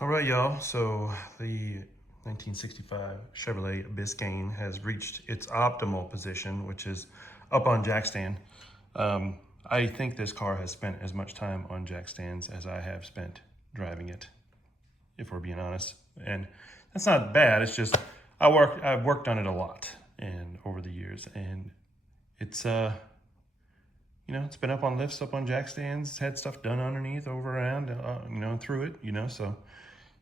All right, y'all. So the 1965 Chevrolet Biscayne has reached its optimal position, which is up on jack stand. I think this car has spent as much time on jack stands as I have spent driving it, if we're being honest. And that's not bad. It's just I've worked on it a lot and over the years, and it's it's been up on lifts, up on jack stands, had stuff done underneath, over around, through it, so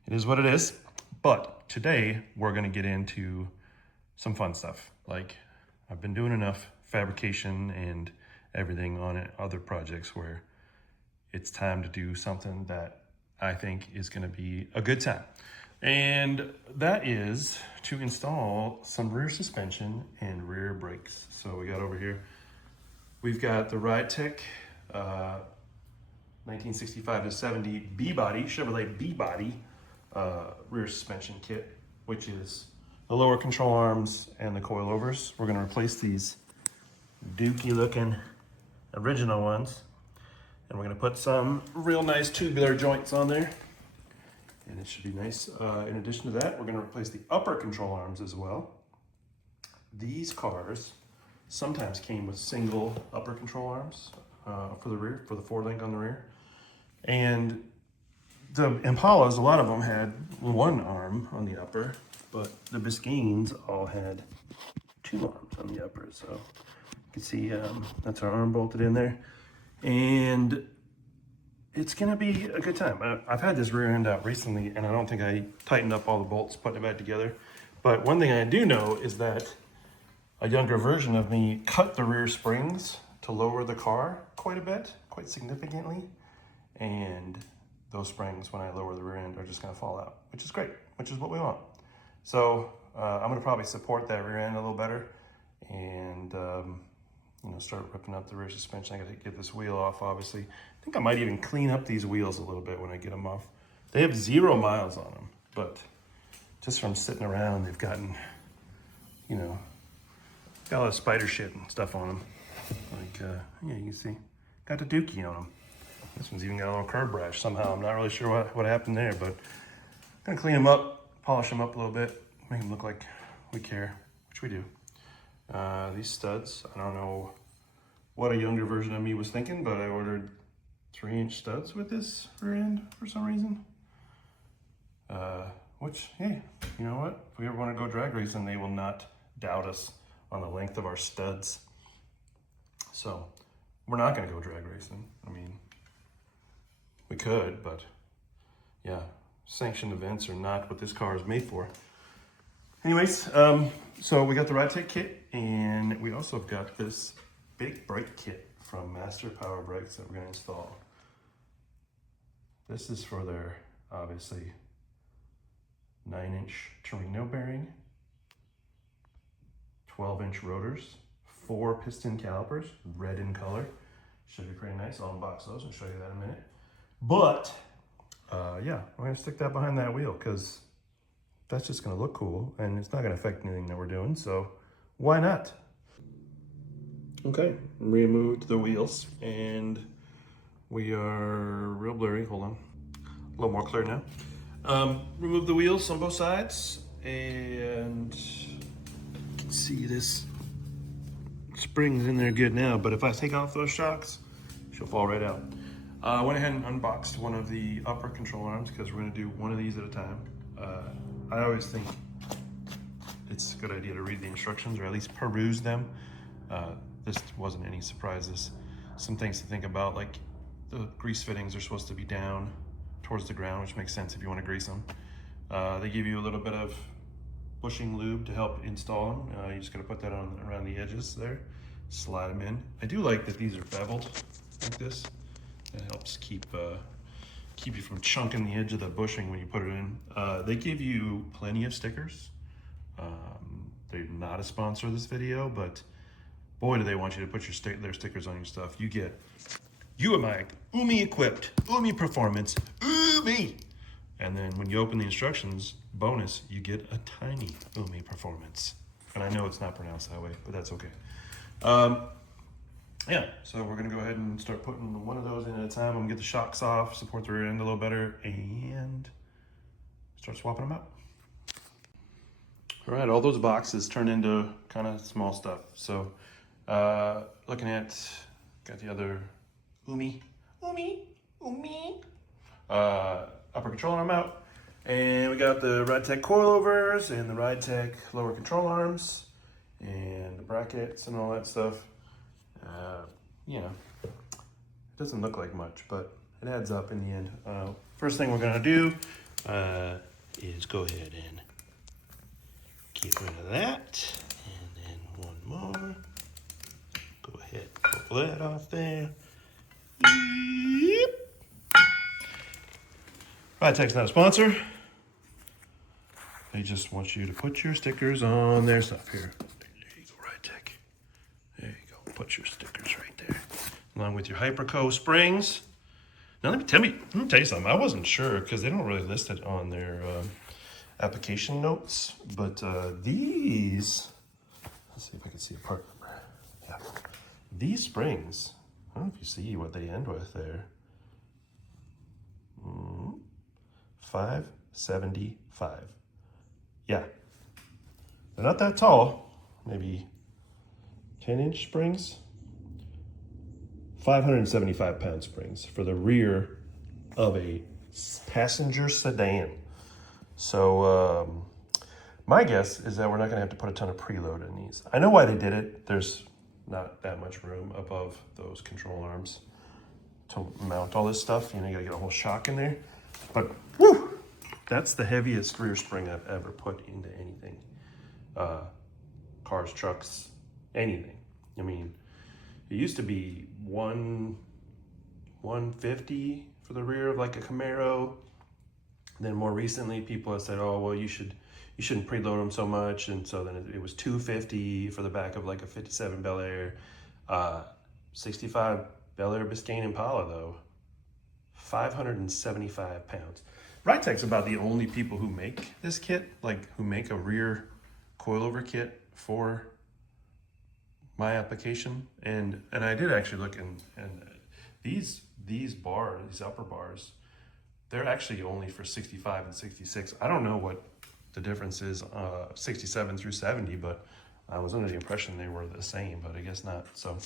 it is what it is. But today we're gonna get into some fun stuff. Like, I've been doing enough fabrication and everything on it, other projects, where it's time to do something that I think is gonna be a good time. And that is to install some rear suspension and rear brakes. So we got over here, we've got the Ridetech 1965 to 70 B-body, Chevrolet B-body rear suspension kit, which is the lower control arms and the coilovers. We're gonna replace these dookie looking original ones, and we're gonna put some real nice tubular joints on there, and it should be nice. In addition to that, we're gonna replace the upper control arms as well. These cars sometimes came with single upper control arms for the rear, for the four link on the rear. And the Impalas, a lot of them had one arm on the upper, but the Biscaynes all had two arms on the upper. So you can see that's our arm bolted in there. And it's gonna be a good time. I've had this rear end out recently, and I don't think I tightened up all the bolts putting it back together. But one thing I do know is that a younger version of me cut the rear springs to lower the car quite a bit, quite significantly. And those springs, when I lower the rear end, are just gonna fall out, which is great, which is what we want. So I'm gonna probably support that rear end a little better and start ripping up the rear suspension. I gotta get this wheel off, obviously. I think I might even clean up these wheels a little bit when I get them off. They have 0 miles on them, but just from sitting around, they've gotten, got a lot of spider shit and stuff on them. Like, you can see, got the dookie on them. This one's even got a little curb rash somehow. I'm not really sure what happened there, but I'm gonna clean them up, polish them up a little bit, make them look like we care, which we do. These studs, I don't know what a younger version of me was thinking, but I ordered 3-inch studs with this rear end for some reason. Which, hey, you know what? If we ever want to go drag racing, they will not doubt us on the length of our studs. So we're not gonna go drag racing. I mean, we could, but yeah, sanctioned events are not what this car is made for. Anyways, so we got the Ridetech kit, and we also have got this big brake kit from Master Power Brakes that we're gonna install. This is for their, obviously, 9-inch Torino bearing, 12-inch rotors, 4 piston calipers, red in color. Should be pretty nice. I'll unbox those and show you that in a minute. But yeah, we're gonna stick that behind that wheel because that's just gonna look cool and it's not gonna affect anything that we're doing, so why not? Okay, removed the wheels and we are real blurry. Hold on, a little more clear now. Remove the wheels on both sides, and you can see this spring's in there good now, but if I take off those shocks, she'll fall right out. I went ahead and unboxed one of the upper control arms because we're gonna do one of these at a time. I always think it's a good idea to read the instructions, or at least peruse them. This wasn't any surprises. Some things to think about, like the grease fittings are supposed to be down towards the ground, which makes sense if you want to grease them. They give you a little bit of bushing lube to help install them. You just gotta put that on around the edges there, slide them in. I do like that these are beveled like this. It helps keep you from chunking the edge of the bushing when you put it in. They give you plenty of stickers. They're not a sponsor of this video, but boy, do they want you to put their stickers on your stuff. You get UMI equipped, UMI performance, UMI. And then when you open the instructions, bonus, you get a tiny UMI performance. And I know it's not pronounced that way, but that's okay. Yeah, so we're gonna go ahead and start putting one of those in at a time. I'm gonna get the shocks off, support the rear end a little better, and start swapping them out. All right, all those boxes turned into kind of small stuff. So looking at, got the other UMI, upper control arm out. And we got the Ridetech coilovers and the Ridetech lower control arms and the brackets and all that stuff. You know, it doesn't look like much, but it adds up in the end. First thing we're gonna do is go ahead and get rid of that. And then one more. Go ahead, pull that off there. Ridetech's not a sponsor. They just want you to put your stickers on their stuff here. There you go, Ridetech. There you go, put your stickers right there. Along with your Hyperco springs. Now let me tell you something. I wasn't sure because they don't really list it on their application notes, but these, let's see if I can see a part number. Yeah, these springs, I don't know if you see what they end with there. 575. Yeah, they're not that tall, maybe 10-inch springs. 575-pound springs for the rear of a passenger sedan. So my guess is that we're not gonna have to put a ton of preload in these. I know why they did it. There's not that much room above those control arms to mount all this stuff. You know, you gotta get a whole shock in there. But whew, that's the heaviest rear spring I've ever put into anything. Cars, trucks, anything. I mean, it used to be 150 for the rear of like a Camaro. Then more recently, people have said, "Oh, well, you shouldn't preload them so much," and so then it was 250 for the back of like a 57 Bel Air, 65 Bel Air Biscayne Impala though, 575 pounds. Ridetech's about the only people who make this kit, like who make a rear coilover kit for my application, and I did actually look, and these bars, these upper bars, they're actually only for 65 and 66. I don't know what the difference is 67 through 70, but I was under the impression they were the same, but I guess not. So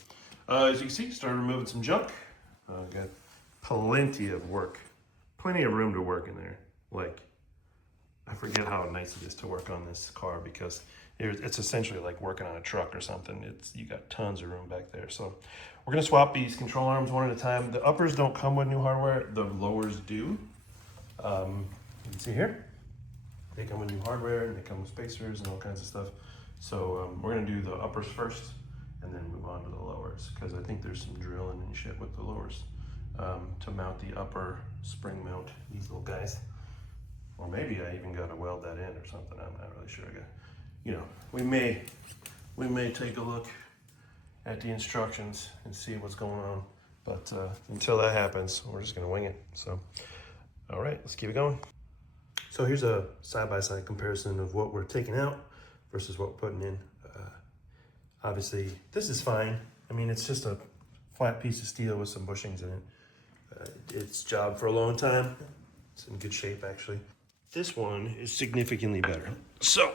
as you can see, started removing some junk. Got plenty of work, plenty of room to work in there. Like, I forget how nice it is to work on this car because it's essentially like working on a truck or something. You got tons of room back there. So we're gonna swap these control arms one at a time. The uppers don't come with new hardware, the lowers do. You can see here, they come with new hardware and they come with spacers and all kinds of stuff. So we're gonna do the uppers first and then move on to the lowers because I think there's some drilling and shit with the lowers to mount the upper spring mount, these little guys. Or maybe I even gotta weld that in or something. I'm not really sure. You know, we may take a look at the instructions and see what's going on. But until that happens, we're just gonna wing it. So, all right, let's keep it going. So here's a side-by-side comparison of what we're taking out versus what we're putting in. Obviously, this is fine. I mean, it's just a flat piece of steel with some bushings in it. It's job for a long time. It's in good shape, actually. This one is significantly better. So,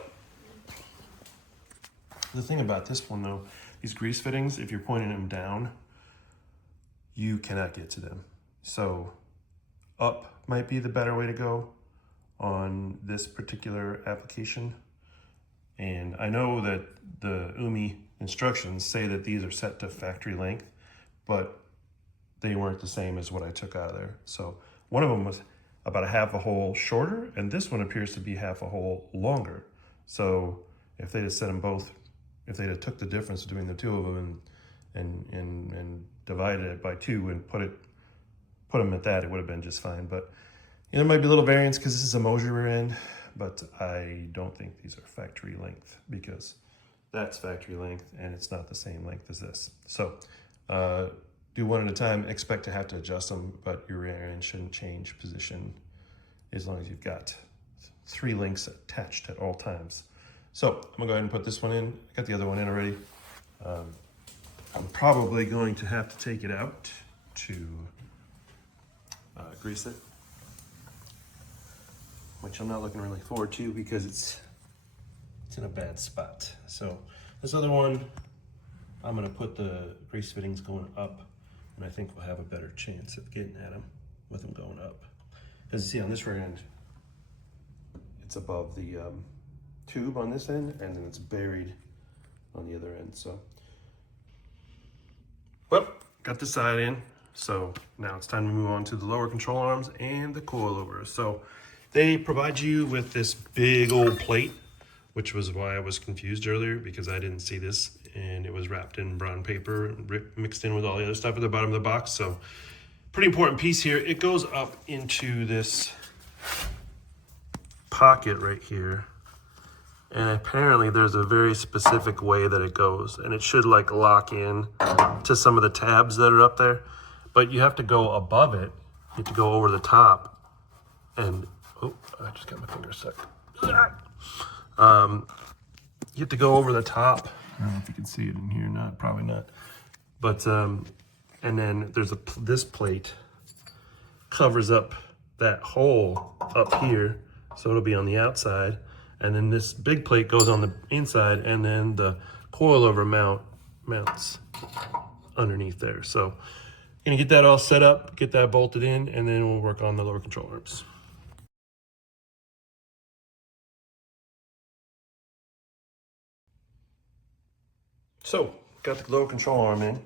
the thing about this one though, these grease fittings, if you're pointing them down, you cannot get to them. So, up might be the better way to go on this particular application. And I know that the UMI instructions say that these are set to factory length, but they weren't the same as what I took out of there. So one of them was about a half a hole shorter, and this one appears to be half a hole longer. So if they'd have set them both, if they'd have took the difference between the two of them and divided it by 2 and put them at that, it would have been just fine. But you know, there might be a little variance because this is a Mosier rear end, but I don't think these are factory length because that's factory length and it's not the same length as this. So do one at a time, expect to have to adjust them, but your rear end shouldn't change position as long as you've got 3 links attached at all times. So I'm gonna go ahead and put this one in. I got the other one in already. I'm probably going to have to take it out to grease it, which which I'm not looking really forward to because it's in a bad spot. So this other one, I'm gonna put the grease fittings going up, and I think we'll have a better chance of getting at them with them going up. Because you see on this rear end, it's above the tube on this end, and then it's buried on the other end. So, well, got the side in. So now it's time to move on to the lower control arms and the coilovers. So they provide you with this big old plate, which was why I was confused earlier, because I didn't see this, and it was wrapped in brown paper, mixed in with all the other stuff at the bottom of the box. So pretty important piece here. It goes up into this pocket right here, and apparently there's a very specific way that it goes, and it should like lock in to some of the tabs that are up there, but you have to go above it. You have to go over the top, and oh, I just got my finger stuck. You have to go over the top. I don't know if you can see it in here or not, probably not. But, and then there's this plate covers up that hole up here, so it'll be on the outside. And then this big plate goes on the inside, and then the coilover mounts underneath there. So, gonna get that all set up, get that bolted in, and then we'll work on the lower control arms. So, got the lower control arm in,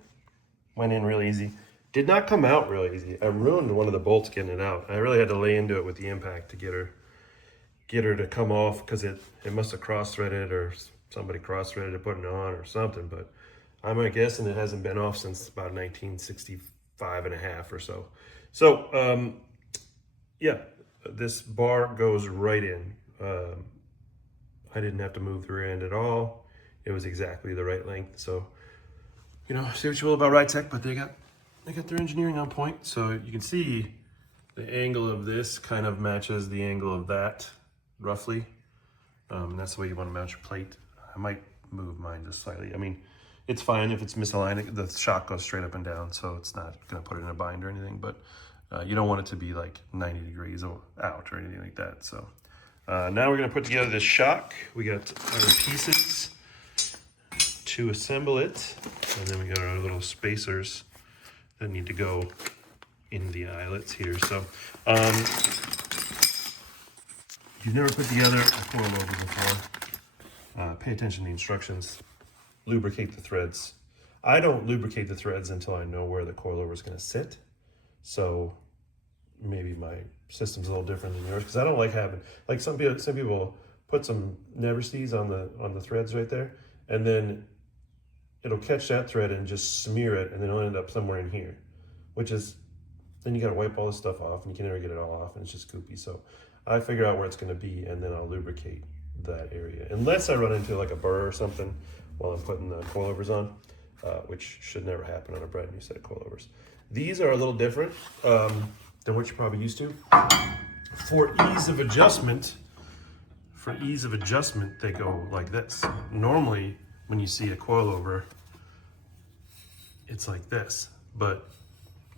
went in real easy. Did not come out real easy. I ruined one of the bolts getting it out. I really had to lay into it with the impact to get her to come off, because it must have cross-threaded, or somebody cross-threaded it putting it on or something, but I'm guessing it hasn't been off since about 1965 and a half or so. So, yeah, this bar goes right in. I didn't have to move the rear end at all. It was exactly the right length. So, you know, say what you will about Ridetech, but they got their engineering on point. So you can see the angle of this kind of matches the angle of that, roughly. And that's the way you want to mount your plate. I might move mine just slightly. I mean, it's fine if it's misaligned. The shock goes straight up and down, so it's not going to put it in a bind or anything. But you don't want it to be like 90 degrees out or anything like that. So now we're going to put together this shock. We got our pieces to assemble it, and then we got our little spacers that need to go in the eyelets here. So if you've never put together a coilover before, pay attention to the instructions. Lubricate the threads. I don't lubricate the threads until I know where the coilover is going to sit. So maybe my system's a little different than yours, because I don't like having, like some people put some never sees on the threads right there, and then it'll catch that thread and just smear it, and then it'll end up somewhere in here, which is, then you got to wipe all this stuff off, and you can never get it all off, and it's just goopy. So I figure out where it's going to be, and then I'll lubricate that area, unless I run into like a burr or something while I'm putting the coilovers on, which should never happen on a brand new set of coilovers. These are a little different than what you're probably used to. For ease of adjustment, they go like this. Normally, when you see a coilover, it's like this, but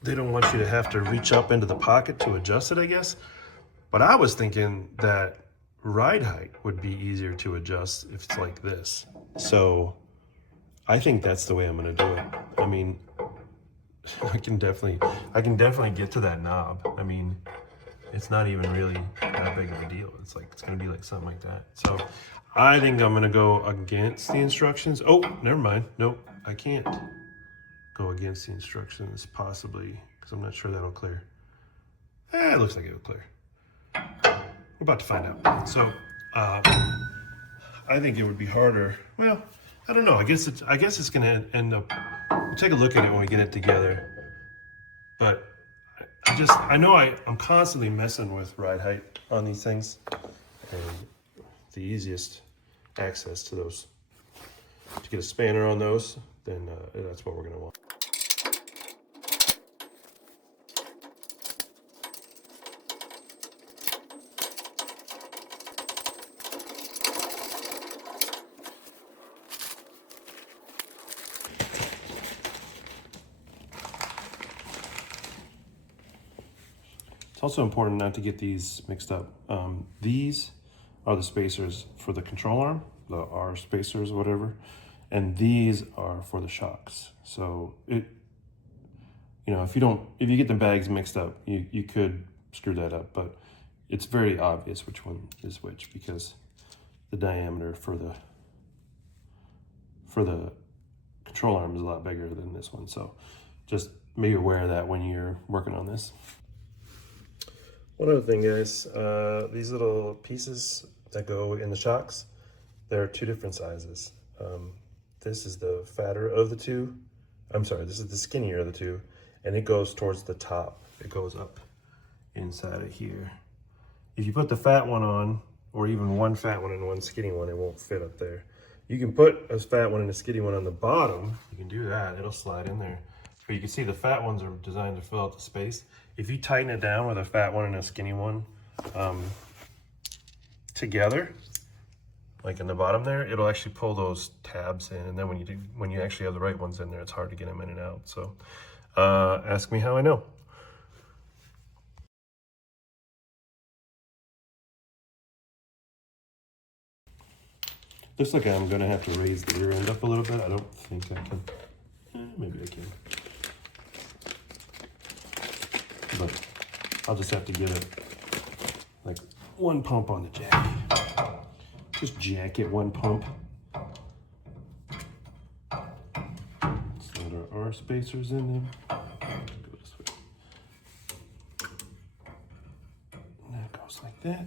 they don't want you to have to reach up into the pocket to adjust it, I guess. But I was thinking that ride height would be easier to adjust if it's like this. So I think that's the way I'm gonna do it. I mean, I can definitely get to that knob. I mean, it's not even really that big of a deal. It's gonna be like something like that. So I think I'm gonna go against the instructions. Oh, never mind. Nope, I can't go against the instructions, possibly, because I'm not sure that'll clear. It looks like it'll clear. We're about to find out. So I think it would be harder. Well, I don't know. I guess it's gonna end up. We'll take a look at it when we get it together. But I know I'm constantly messing with ride height on these things, and the easiest access to those, to get a spanner on those, then that's what we're gonna want. It's Also important not to get these mixed up. These are the spacers for the control arm, the R spacers, whatever, and these are for the shocks. So it, you know, if you get the bags mixed up, you could screw that up, but it's very obvious which one is which because the diameter for the control arm is a lot bigger than this one. So just be aware of that when you're working on this. One other thing, guys, these little pieces that go in the shocks, there are two different sizes. This is the fatter of the two. I'm sorry, this is the skinnier of the two, and it goes towards the top. It goes up inside of here. If you put the fat one on, or even one fat one and one skinny one, it won't fit up there. You can put a fat one and a skinny one on the bottom. You can do that, it'll slide in there. But you can see the fat ones are designed to fill out the space. If you tighten it down with a fat one and a skinny one together, like in the bottom there, it'll actually pull those tabs in. And then when you actually have the right ones in there, it's hard to get them in and out. So ask me how I know. Looks like I'm gonna have to raise the rear end up a little bit. I don't think I can. Maybe I can. But I'll just have to give it like one pump on the jack. Just jack it one pump. Slide our R spacers in there. Go this way. And that goes like that.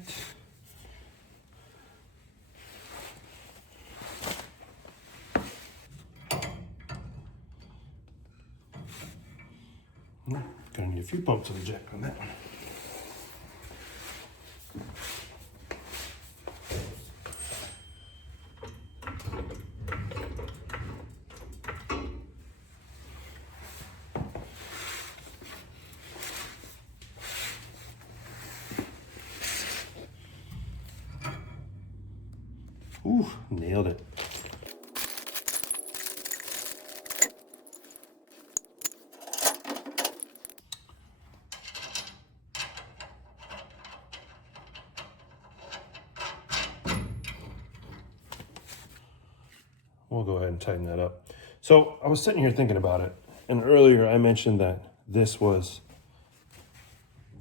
Gonna need a few pumps on the jack on that one. Ooh, nailed it. We'll go ahead and tighten that up. So I was sitting here thinking about it, and earlier I mentioned that this was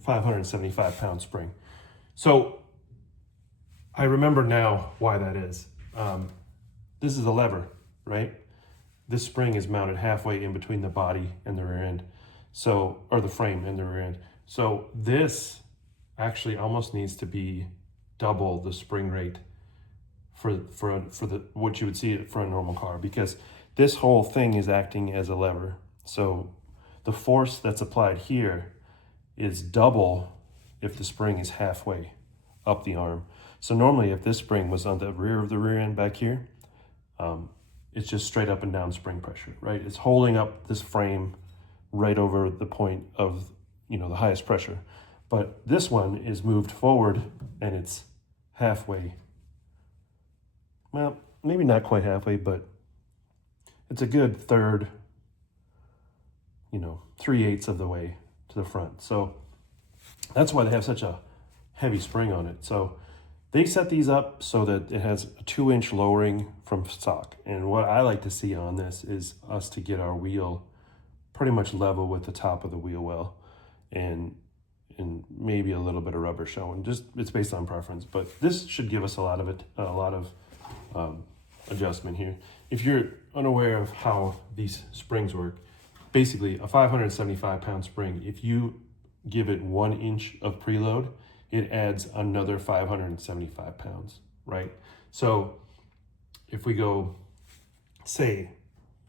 575-pound spring. So I remember now why that is. This is a lever, right? This spring is mounted halfway in between the body and the rear end, so, or the frame and the rear end. So this actually almost needs to be double the spring rate for the what you would see for a normal car, because this whole thing is acting as a lever. So the force that's applied here is double if the spring is halfway up the arm. So normally if this spring was on the rear of the rear end back here, it's just straight up and down spring pressure, right? It's holding up this frame right over the point of, you know, the highest pressure. But this one is moved forward and it's halfway. Well, maybe not quite halfway, but it's a good third, you know, 3/8 of the way to the front. So that's why they have such a heavy spring on it. So they set these up so that it has a 2-inch lowering from stock. And what I like to see on this is us to get our wheel pretty much level with the top of the wheel well, and maybe a little bit of rubber showing. Just, it's based on preference, but this should give us a lot of adjustment here. If you're unaware of how these springs work, basically a 575-pound spring, if you give it 1 inch of preload, it adds another 575 pounds, right? So if we go, say,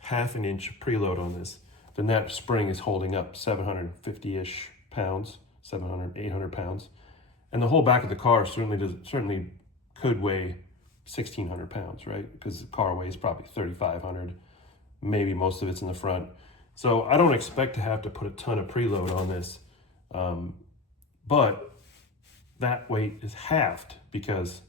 1/2 inch certainly on this, then that spring is holding up 750-ish pounds, 700, 800 pounds. And the whole back of the car certainly could weigh 1,600 pounds, right? Because the car weighs probably 3,500, maybe most of it's in the front. So I don't expect to have to put a ton of preload on this, but that weight is halved because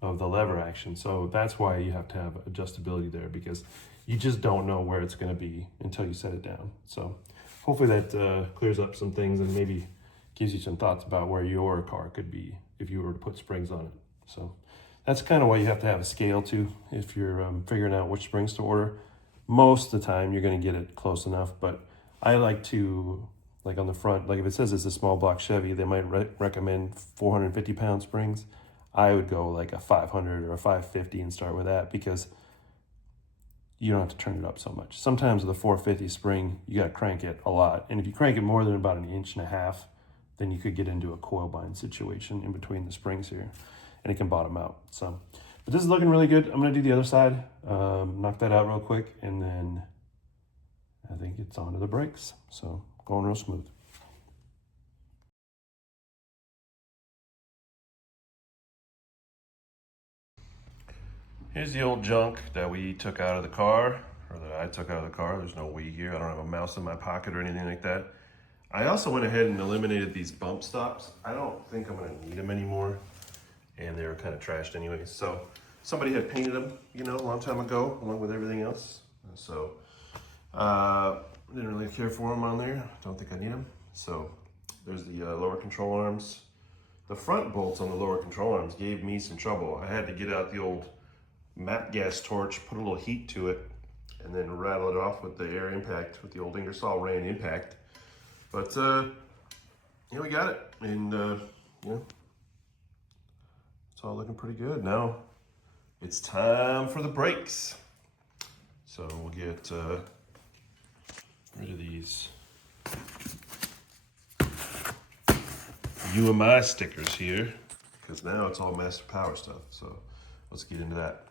of the lever action. So that's why you have to have adjustability there, because you just don't know where it's going to be until you set it down. So hopefully that clears up some things and maybe gives you some thoughts about where your car could be if you were to put springs on it. So that's kind of why you have to have a scale too, if you're figuring out which springs to order. Most of the time you're going to get it close enough, but I like to, like on the front, like if it says it's a small block Chevy, they might recommend 450 pound springs. I would go like a 500 or a 550 and start with that, because you don't have to turn it up so much. Sometimes with a 450 spring, you got to crank it a lot. And if you crank it more than about 1.5 inches, then you could get into a coil bind situation in between the springs here, and it can bottom out. So, but this is looking really good. I'm gonna do the other side, knock that out real quick, and then I think it's onto the brakes. So going real smooth. Here's the old junk that we took out of the car, or that I took out of the car. There's no we here. I don't have a mouse in my pocket or anything like that. I also went ahead and eliminated these bump stops. I don't think I'm gonna need them anymore, and they were kind of trashed anyway. So somebody had painted them, you know, a long time ago, along with everything else. So didn't really care for them on there. Don't think I need them. So there's the lower control arms. The front bolts on the lower control arms gave me some trouble. I had to get out the old MAP gas torch, put a little heat to it, and then rattle it off with the air impact, with the old Ingersoll Rand impact. But yeah, we got it, and yeah, it's all looking pretty good. Now it's time for the brakes. So we'll get rid of these UMI stickers here, because now it's all Master Power stuff. So let's get into that.